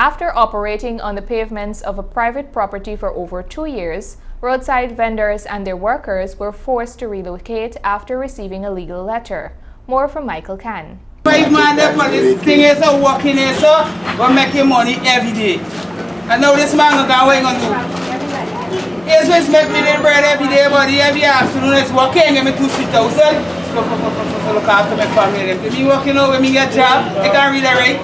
After operating on the pavements of a private property for over 2 years, roadside vendors and their workers were forced to relocate after receiving a legal letter. More from Michael Can. 5 man there for this thing is working here, so we're making money every day. And now this man what he gonna do? He's supposed to make me the bread every day, but every afternoon is working, give me 2,000-3,000. Look after my family. If me working out when me get a job, I can read and write.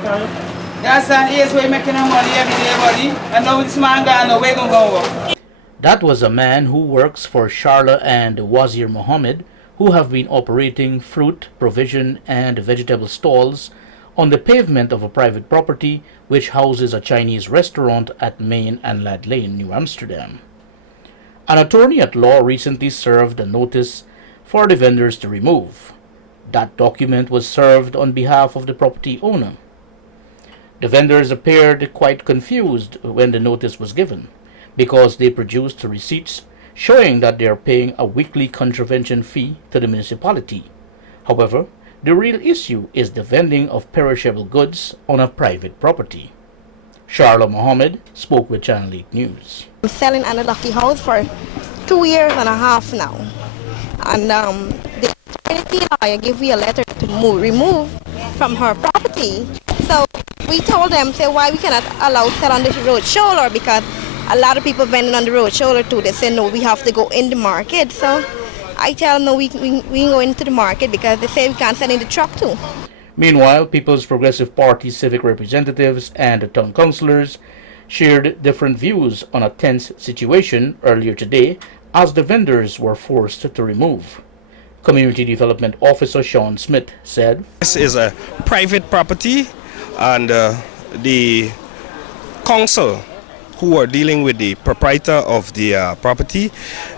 You understand? He's where making money every day, buddy. And now this man gone, now where gonna go work? That was a man who works for Sharla and Wazir Mohammed, who have been operating fruit, provision and vegetable stalls on the pavement of a private property which houses a Chinese restaurant at Main and Lad Lane, New Amsterdam. An attorney at law recently served a notice for the vendors to remove. That document was served on behalf of the property owner. The vendors appeared quite confused when the notice was given, because they produced receipts showing that they are paying a weekly contravention fee to the municipality. However, the real issue is the vending of perishable goods on a private property. Sharla Mohammed spoke with Channel 8 News. I'm selling an lucky house for 2 years and a half now. And the attorney lawyer gave me a letter to remove from her property. So we told them, say, why we cannot allow sell on the road shoulder, because a lot of people vending on the road shoulder too. They say, no, we have to go in the market. So I tell them, no, we go into the market because they say we can't sell in the truck too. Meanwhile, People's Progressive Party civic representatives and town councillors shared different views on a tense situation earlier today as the vendors were forced to remove. Community Development Officer Sean Smith said, "This is a private property, and the council who are dealing with the proprietor of the property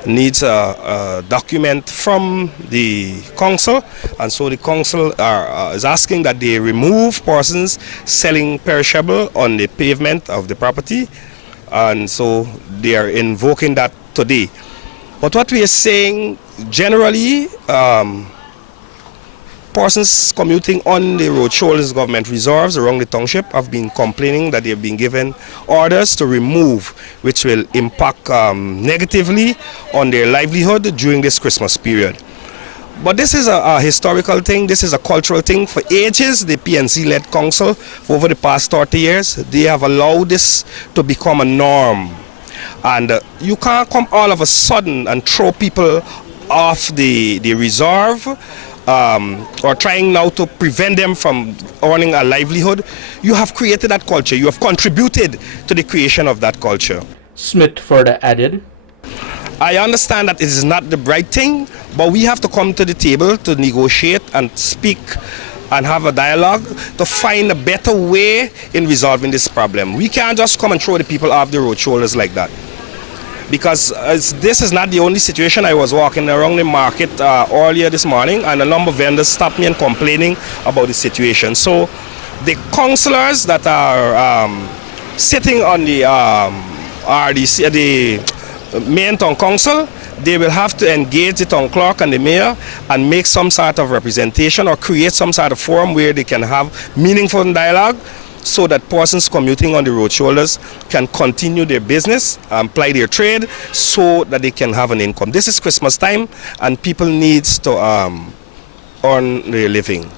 needs a document from the council, and so the council is asking that they remove persons selling perishable on the pavement of the property, and so they are invoking that today. But what we are saying generally, persons commuting on the road shoulders government reserves around the township have been complaining that they have been given orders to remove, which will impact negatively on their livelihood during this Christmas period. But this is a historical thing, this is a cultural thing. For ages, the PNC-led council, for over the past 30 years, they have allowed this to become a norm. And you can't come all of a sudden and throw people off the reserve, or trying now to prevent them from earning a livelihood. You have created that culture. You have contributed to the creation of that culture. Smith further added, I understand that it is not the right thing, but we have to come to the table to negotiate and speak and have a dialogue to find a better way in resolving this problem. We can't just come and throw the people off the road shoulders like that. Because this is not the only situation. I was walking around the market earlier this morning, and a number of vendors stopped me and complaining about the situation. So the councillors that are sitting on the main town council, they will have to engage the town clerk and the mayor and make some sort of representation or create some sort of forum where they can have meaningful dialogue, so that persons commuting on the road shoulders can continue their business, ply their trade, so that they can have an income. This is Christmas time, and people need to earn their living.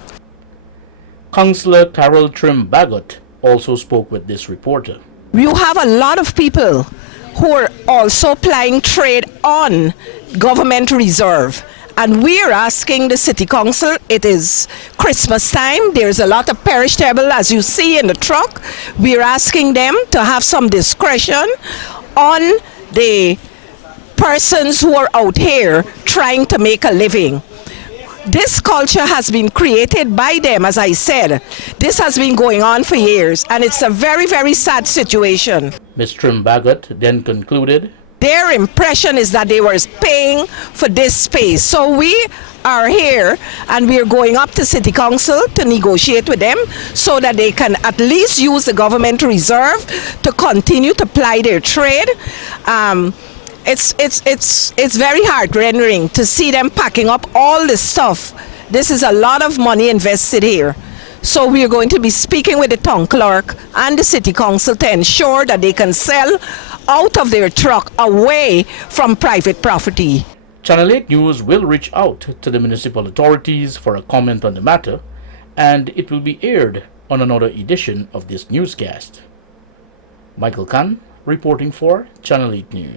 Councillor Carol Trim-Bagot also spoke with this reporter. You have a lot of people who are also plying trade on government reserve. And we're asking the city council, it is Christmas time, there's a lot of perishable as you see in the truck. We're asking them to have some discretion on the persons who are out here trying to make a living. This culture has been created by them, as I said. This has been going on for years, and it's a very, very sad situation. Ms. Trim-Bagot then concluded, their impression is that they were paying for this space. So we are here and we are going up to City Council to negotiate with them so that they can at least use the government reserve to continue to ply their trade. It's very heart-rending to see them packing up all this stuff. This is a lot of money invested here. So we are going to be speaking with the town clerk and the city council to ensure that they can sell out of their truck away from private property. Channel 8 News will reach out to the municipal authorities for a comment on the matter, and it will be aired on another edition of this newscast. Michael Khan reporting for Channel 8 News.